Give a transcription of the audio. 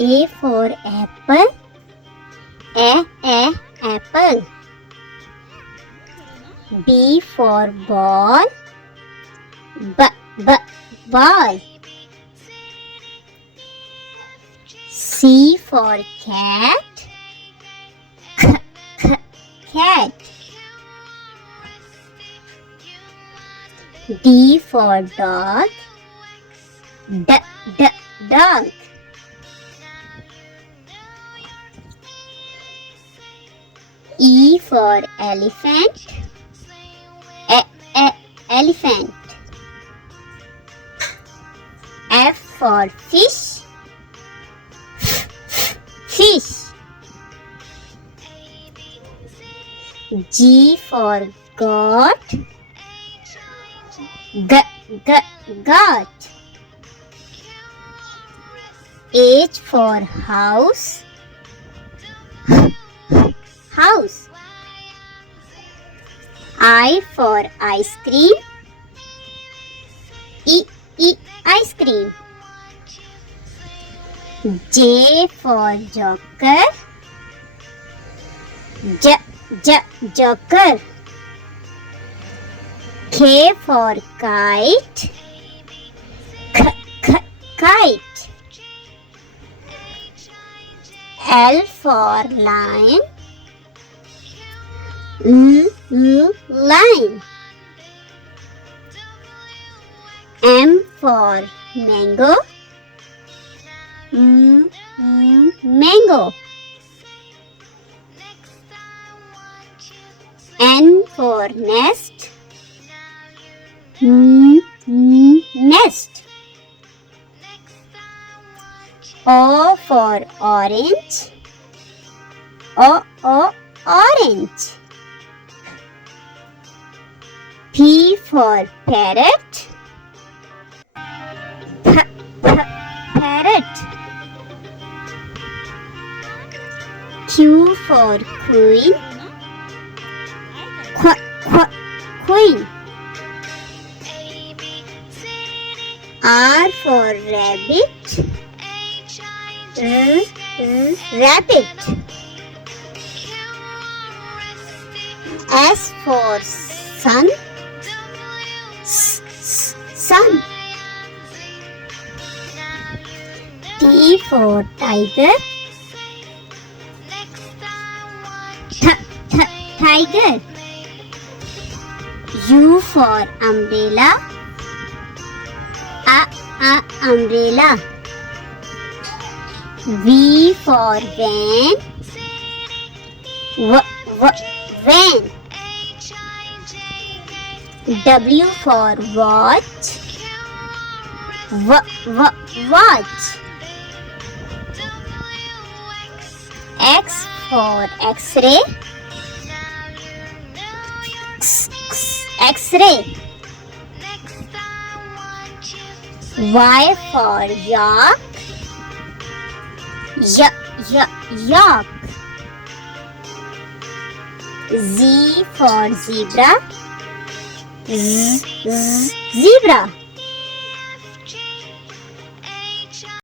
A for apple. Apple. B for ball. Ball. C for cat. Cat. D for dog. Dog. E for elephant. Elephant. F for fish. Fish. G for goat. Goat. H for house. House. I for ice cream. Ice cream. J for joker. Joker. K for kite. Kite. L for lion. Lion. M for mango. Mango. N for nest. Nest. O for orange. Orange. P for parrot. Parrot. Q for queen. Queen. R for rabbit. Rabbit. S for sun. Sun. T for tiger. Tiger. U for umbrella. Umbrella. V for van. Van. W for watch. Watch. X for X-ray. X-ray. Y for yak. Yak. Z for zebra. Zebra.